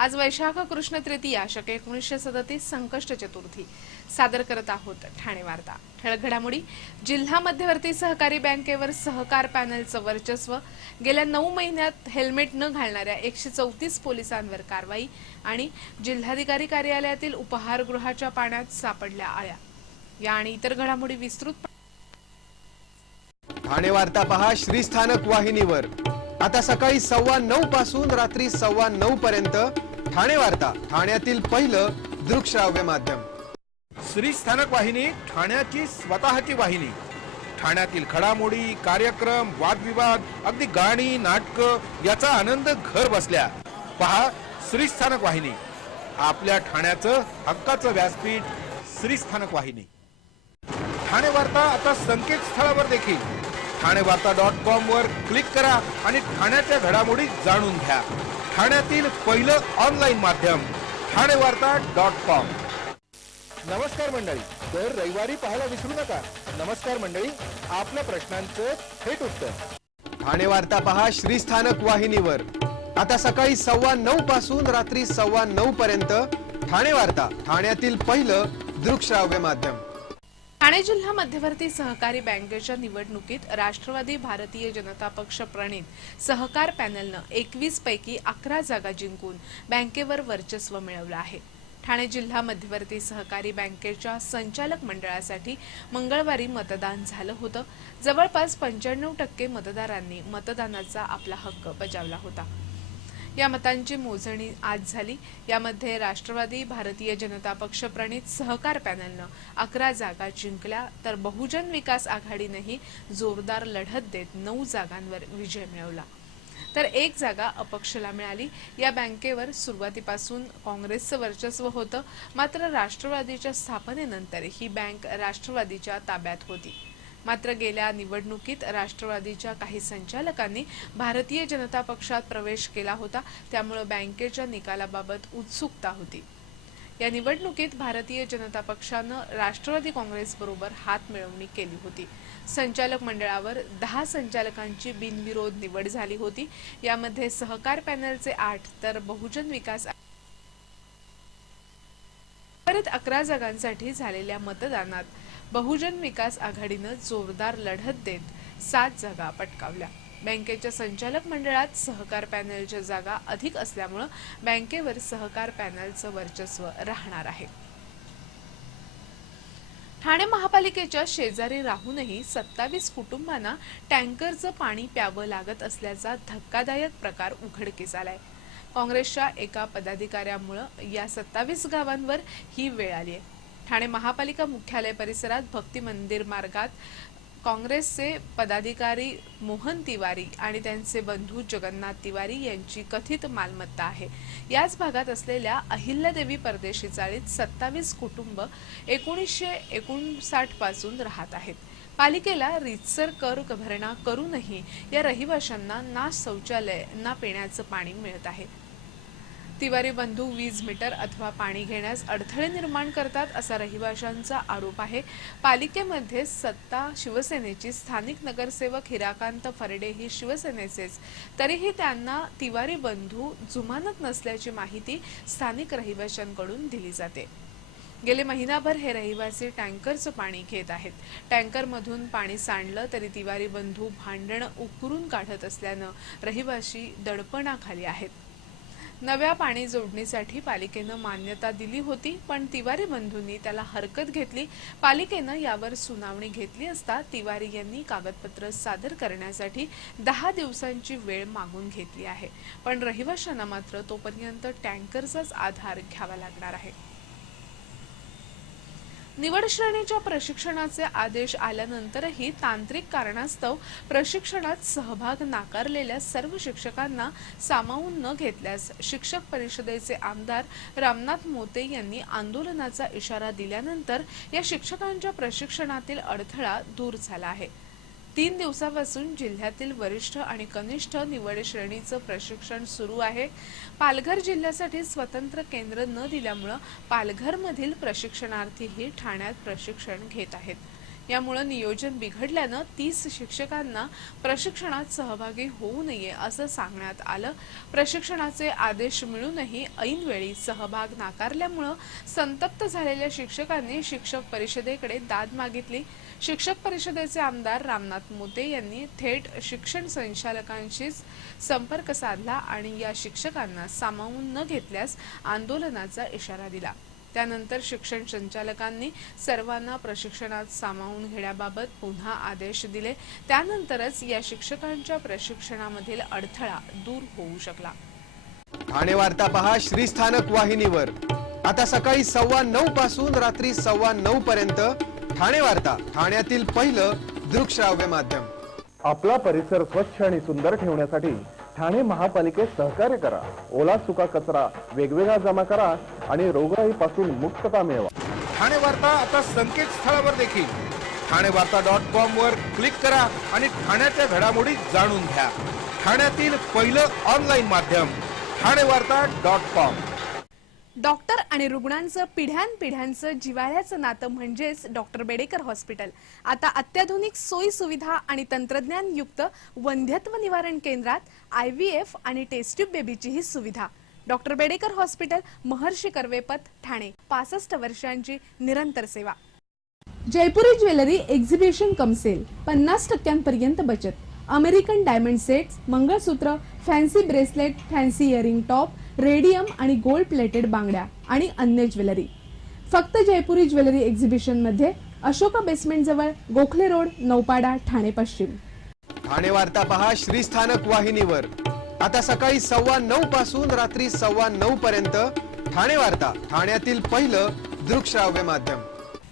आज वैशाख कृष्ण तृतीया शके 1937 संकष्ट चतुर्थी सादर करत आहोत ठाणे वार्ता। ठळक घडामोडी। जिल्हा मध्यवर्ती सहकारी बँकेवर सहकार पॅनलचं वर्चस्व। गेल्या 9 महिन्यात हेल्मेट न घालणाऱ्या 134 पोलिसांवर कारवाई आणि जिल्हाधिकारी कार्यालयातील उपहारगृहाच्या पाण्यात सापडल्या आळ्या। या आणि इतर घडामोडी विस्तृत ठाणे वार्ता पहा श्रीस्थानक वाहिनीवर। आता सकाळी 9:15 पासून रात्री 9:15 पर्यंत ठाणे वार्ता, ठाण्यातील पहिलं दृकश्राव्य माध्यम। श्रीस्थानक वाहिनी ठाण्याची स्वतःची वाहिनी। ठाण्यातील घडामोडी, कार्यक्रम, वादविवाद, अगदी गाणी, नाटक याचा आनंद घर बसल्या पहा श्रीस्थानक वाहिनी। आपल्या ठाण्याचं हक्काचं व्यासपीठ श्रीस्थानक वाहिनी। ठाणे वार्ता आता संकेतस्थळावर देखील ठाणेवार्ता.com वर क्लिक करा आणि ठाण्याच्या घडामोडी जाणून घ्या। ठाण्यातील पहिलं ऑनलाईन माध्यम ठाणेवार्ता.com। नमस्कार मंडळी, दर रविवारी पाहायला विसरू नका। नमस्कार मंडळी, आपल्या प्रश्नांचं थेट उत्तर। ठाणे वार्ता पहा श्रीस्थानक वाहिनीवर। आता सकाळी 9:15 पासून रात्री 9:15 पर्यंत ठाणे वार्ता, ठाण्यातील पहिलं दृकश्राव्य माध्यम। ठाणे जिल्हा मध्यवर्ती सहकारी बँकेच्या निवडणुकीत राष्ट्रवादी भारतीय जनता पक्ष प्रणित सहकार पॅनलनं 21 पैकी 11 जागा जिंकून बँकेवर वर्चस्व मिळवलं आहे। ठाणे जिल्हा मध्यवर्ती सहकारी बँकेच्या संचालक मंडळासाठी मंगळवारी मतदान झालं होतं। जवळपास 95% मतदारांनी मतदानाचा आपला हक्क बजावला होता। या मतांची मोजणी आज झाली। यामध्ये राष्ट्रवादी भारतीय जनता पक्ष प्रणित सहकार पॅनलनं 11 जागा जिंकल्या, तर बहुजन विकास आघाडीनेही जोरदार लढत देत 9 जागांवर विजय मिळवला, तर 1 जागा अपक्षला मिळाली। या बँकेवर सुरुवातीपासून काँग्रेसचं वर्चस्व होतं, मात्र राष्ट्रवादीच्या स्थापनेनंतर ही बँक राष्ट्रवादीच्या ताब्यात होती। मात्र गेल्या निवडणुकीत राष्ट्रवादीच्या काही संचालकांनी भारतीय जनता पक्षात प्रवेश केला होता, त्यामुळे बँकेच्या निकालाबाबत उत्सुकता होती। या निवडणुकीत भारतीय जनता पक्षानं राष्ट्रवादी काँग्रेसबरोबर हातमिळवणी केली होती। संचालक मंडळावर 10 संचालकांची बिनविरोध निवड झाली होती। यामध्ये सहकार पॅनलचे 8 तर बहुजन विकास 11 जागांसाठी झालेल्या मतदानात बहुजन विकास आघाडीनं जोरदार लढत देत 7 जागा पटकावल्या। बँकेच्या संचालक मंडळात सहकार पॅनलच्या जागा अधिक असल्यामुळे बँकेवर सहकार पॅनलचं वर्चस्व राहणार आहे। ठाणे महापालिकेच्या शेजारी राहूनही 27 कुटुंबांना टँकरचं पाणी प्यावं लागत असल्याचा धक्कादायक प्रकार उघडकीस आलाय। काँग्रेसच्या एका पदाधिकाऱ्यामुळे या 27 गावांवर ही वेळ आली आहे। ठाणे महापालिका मुख्यालय परिसरात भक्ती मंदिर मार्गात काँग्रेसचे पदाधिकारी मोहन तिवारी आणि त्यांचे बंधू जगन्नाथ तिवारी यांची कथित मालमत्ता आहे। याच भागात असलेल्या अहिल्यादेवी परदेशी चाळीत 27 कुटुंब 1959 पासून राहत आहेत। पालिकेला रीतसर कर भरणा करूनही या रहिवाशांना ना शौचालय ना पिण्याचं पाणी मिळत आहे। तिवारी बंधू वीज मीटर अथवा पाणी घेण्यास अडथळे निर्माण करतात असा रहिवाशांचा आरोप आहे। पालिकेमध्ये सत्ता शिवसेनेची, स्थानिक नगरसेवक हिराकांत फरडे ही शिवसेनेचेच, तरीही त्यांना तिवारी बंधू जुमानत नसल्याची माहिती स्थानिक रहिवाशांकडून दिली जाते। गेले महिनाभर हे रहिवासी टँकरचं पाणी घेत आहेत। टँकरमधून पाणी सांडलं तरी तिवारी बंधू भांडण उकरून काढत असल्यानं रहिवासी दडपणाखाली आहेत। नव्या पाणी जोडणीसाठी पालिकेनं मान्यता दिली होती, पण तिवारी बंधूंनी त्याला हरकत घेतली। पालिकेनं यावर सुनावणी घेतली असता तिवारी यांनी कागदपत्र सादर करण्यासाठी 10 दिवसांची वेळ मागून घेतली आहे, पण रहिवाशांना मात्र तोपर्यंत टँकरचाच आधार घ्यावा लागणार आहे। निवड श्रेणीच्या प्रशिक्षणाचे आदेश आल्यानंतरही तांत्रिक कारणास्तव प्रशिक्षणात सहभाग नाकारलेल्या सर्व शिक्षकांना सामावून न घेतल्यास शिक्षक परिषदेचे आमदार रामनाथ मोते यांनी आंदोलनाचा इशारा दिल्यानंतर या शिक्षकांच्या प्रशिक्षणातील अडथळा दूर झाला आहे। 3 दिवसापासून जिल्ह्यातील वरिष्ठ आणि कनिष्ठ निवड श्रेणीचं प्रशिक्षण सुरू आहे। पालघर जिल्ह्यासाठी स्वतंत्र केंद्र न दिल्यामुळे पालघरमधील प्रशिक्षणार्थीही ठाण्यात प्रशिक्षण घेत आहेत। यामुळे नियोजन बिघडल्यानं 30 शिक्षकांना प्रशिक्षणात सहभागी होऊ नये असं सांगण्यात आलं। प्रशिक्षणाचे आदेश मिळूनही ऐनवेळी सहभाग नाकारल्यामुळे संतप्त झालेल्या शिक्षकांनी शिक्षक परिषदेकडे दाद मागितली। शिक्षक परिषदेचे आमदार रामनाथ मोते यांनी थेट शिक्षण संचालकांशी संपर्क साधला आणि या शिक्षकांना सामावून न घेतल्यास आंदोलनाचा इशारा दिला। त्यानंतर शिक्षण संचालकांनी सर्वांना प्रशिक्षणात सामावून घेण्याबाबत पुन्हा आदेश दिले। त्यानंतरच या शिक्षकांच्या प्रशिक्षणामधील अडथळा दूर होऊ शकला। ठाणे वार्ता पहा श्रीस्थानक वाहिनीवर आता सकाळी 9:15 पासून रात्री 9:15 पर्यंत ठाणे वार्ता, ठाण्यातील पहिलं दृकश्राव्य माध्यम। आपला परिसर स्वच्छ आणि सुंदर ठेवण्यासाठी ठाणे महापालिकेत सहकार्य करा। ओला सुका कचरा वेगवेगळा जमा करा आणि रोगराईपासून मुक्तता मिळवा। ठाणे वार्ता आता संकेतस्थळावर देखील ठाणेवार्ता.com वर क्लिक करा आणि ठाण्याच्या घडामोडी जाणून घ्या। ठाण्यातील पहिलं ऑनलाईन माध्यम ठाणेवार्ता.com। डॉक्टर आणि रुग्णांचं पिढ्यानपिढ्यांचं जिव्हाळ्याचं नातं म्हणजेच डॉक्टर बेडेकर हॉस्पिटल आता अत्याधुनिक सोयी सुविधा आणि तंत्रज्ञान युक्त वंध्यत्व निवारण केंद्रात IVF आणि टेस्ट ट्यूब बेबीचीही सुविधा। Doctor Bedekar hospital, Maharshi Karvepath, Thane. 65 वर्षांची निरंतर सेवा। Jaipuri jewellery exhibition cum sale, 50% बचत। American diamond sets, mangalsutra, fancy bracelet, fancy earring top, radium आणि गोल्ड प्लेटेड बांगड्या आणि अन्य ज्वेलरी फक्त जयपुरी ज्वेलरी एक्झिबिशन मध्ये, अशोका बेसमेंट जवळ, गोखले रोड, नौपाडा, ठाणे पश्चिम। ठाणे वार्ता पहा श्रीस्थानक वाहिनीवर आता सकाळी 9:15 पासून रात्री 9:15 पर्यंत ठाणे वार्ता, ठाण्यातील पहिलं दृकश्राव्य माध्यम।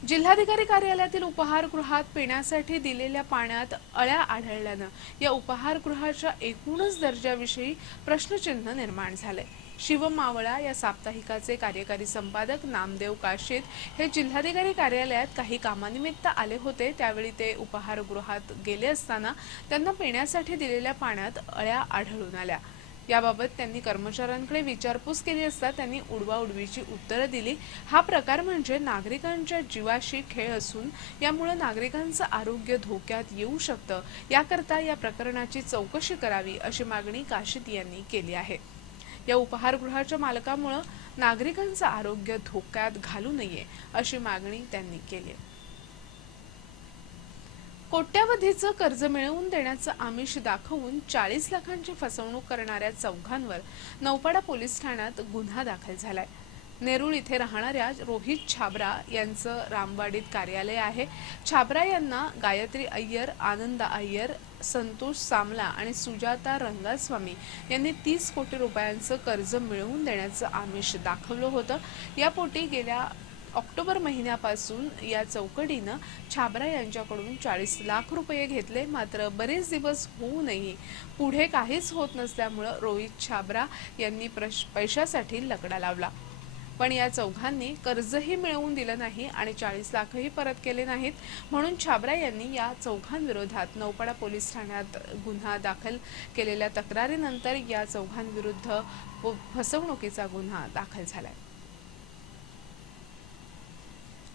जिल्हाधिकारी कार्यालयातील उपहारगृहात पिण्यासाठी दिलेल्या पाण्यात अळ्या आढळल्यानं या उपहारगृहाच्या एकूणच दर्जाविषयी प्रश्नचिन्ह निर्माण झाले। शिवमावळा या साप्ताहिकाचे कार्यकारी संपादक नामदेव काशीद हे जिल्हाधिकारी कार्यालयात काही कामानिमित्त आले होते। त्यावेळी ते उपहारगृहात गेले असताना त्यांना पिण्यासाठी दिलेल्या पाण्यात अळ्या आढळून आल्या। याबाबत त्यांनी कर्मचाऱ्यांकडे विचारपूस केली असता त्यांनी उडवाउडवीची उत्तरं दिली। हा प्रकार म्हणजे नागरिकांच्या जीवाशी खेळ असून यामुळे नागरिकांचं आरोग्य धोक्यात येऊ शकतं। याकरता या प्रकरणाची चौकशी करावी अशी मागणी काशीद यांनी केली आहे। या उपहारगृहाच्या मालकामुळे नागरिकांचं आरोग्य धोक्यात घालू नये अशी मागणी त्यांनी केली। कोट्यावधीचं कर्ज मिळवून देण्याचं आमिष दाखवून 40 लाखांची फसवणूक करणाऱ्या चौघांवर नौपाडा पोलीस ठाण्यात गुन्हा दाखल झालाय। नेरूळ इथे राहणाऱ्या रोहित छाबरा यांचं रामवाडीत कार्यालय आहे। छाबरा यांना गायत्री अय्यर, आनंद अय्यर, संतोष सामला आणि सुजाता रंगास्वामी यांनी 30 कोटी रुपयांचं कर्ज मिळवून देण्याचं आमिष दाखवलं होतं। यापोटी गेल्या ऑक्टोबर महिन्यापासून या चौकडीनं छाबरा यांच्याकडून 40 लाख रुपये घेतले। मात्र बरेच दिवस होऊनही पुढे काहीच होत नसल्यामुळे रोहित छाबरा यांनी पैशासाठी लकडा लावला। पण या चौघांनी कर्जही मिळवून दिलं नाही आणि 40 लाखही परत केले नाहीत। म्हणून छाबरा यांनी या चौघांविरोधात नौपाडा पोलीस ठाण्यात गुन्हा दाखल केलेल्या तक्रारीनंतर या चौघांविरुद्ध फसवणुकीचा गुन्हा दाखल झालाय।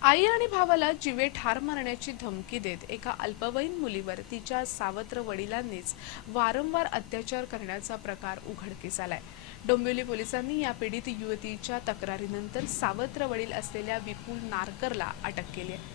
आई आणि भावाला जीवे ठार मारण्याची धमकी देत एका अल्पवयीन मुलीवर तिच्या सावत्र वडिलांनीच वारंवार अत्याचार करण्याचा प्रकार उघडकीस आलाय। डोंबिवली पोलिसांनी या पीडित युवतीच्या तक्रारीनंतर सावत्र वडील असलेल्या विपुल नारकरला अटक केली आहे।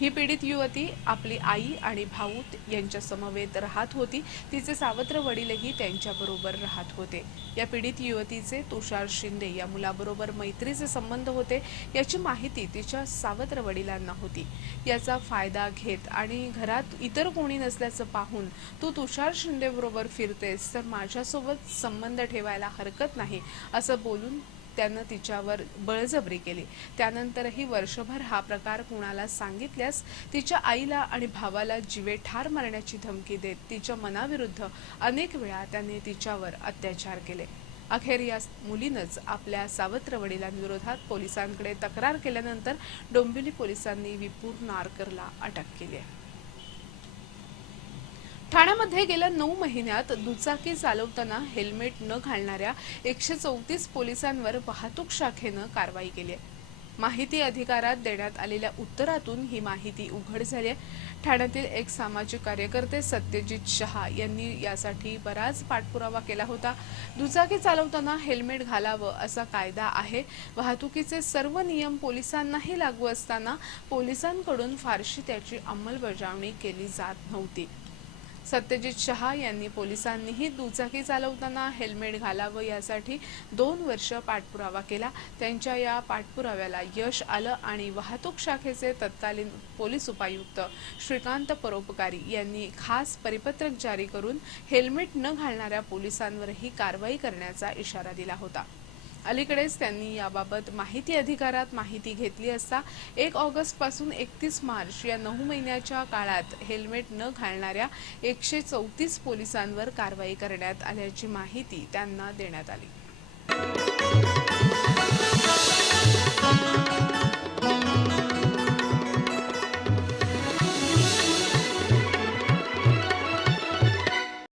ही पीडित युवती आपली आई आणि भाऊ यांच्या समवेत राहत होती। तिचे सावत्र वडीलही त्यांच्याबरोबर राहत होते। या पीडित युवतीचे तुषार शिंदे या मुलाबरोबर मैत्रीचे संबंध होते याची माहिती तिच्या सावत्र वडिलांना होती। याचा फायदा घेत आणि घरात इतर कोणी नसल्याचं पाहून तू तुषार शिंदे बरोबर फिरतेस तर माझ्यासोबत संबंध ठेवायला हरकत नाही असं बोलून त्यानं तिच्यावर बळजबरी केली। त्यानंतरही वर्षभर हा प्रकार कुणाला सांगितल्यास तिच्या आईला आणि भावाला जीवे ठार मारण्याची धमकी देत तिच्या मनाविरुद्ध अनेक वेळा त्याने तिच्यावर अत्याचार केले। अखेर या मुलीनंच आपल्या सावत्र वडिलांविरोधात पोलिसांकडे तक्रार केल्यानंतर डोंबिवली पोलिसांनी विपुल नारकरला अटक केली आहे। ठाण्यामध्ये गेल्या 9 महिन्यात दुचाकी चालवताना हेल्मेट न घालणाऱ्या 134 पोलिसांवर वाहतूक शाखेनं कारवाई केली आहे। माहिती अधिकारात देण्यात आलेल्या उत्तरातून ही माहिती उघड झाली आहे। ठाण्यातील एक सामाजिक कार्यकर्ते सत्यजित शहा यांनी यासाठी बराच पाठपुरावा केला होता। दुचाकी चालवताना हेल्मेट घालावं असा कायदा आहे। वाहतुकीचे सर्व नियम पोलिसांनाही लागू असताना पोलिसांकडून फारशी त्याची अंमलबजावणी केली जात नव्हती। सत्यजित शहा यांनी पोलिसांनीही दुचाकी चालवताना हेल्मेट घालावं यासाठी 2 वर्ष पाठपुरावा केला। त्यांच्या या पाठपुराव्याला यश आलं आणि वाहतूक शाखेचे तत्कालीन पोलीस उपायुक्त श्रीकांत परोपकारी यांनी खास परिपत्रक जारी करून हेल्मेट न घालणाऱ्या पोलिसांवरही कारवाई करण्याचा इशारा दिला होता। अलीकडेच त्यांनी याबाबत माहिती अधिकारात माहिती घेतली असता 1 ऑगस्ट पासून 31 मार्च या 9 महिन्याच्या काळात हेल्मेट न घालणाऱ्या 134 पोलिसांवर कारवाई करण्यात आल्याची माहिती त्यांना देण्यात आली।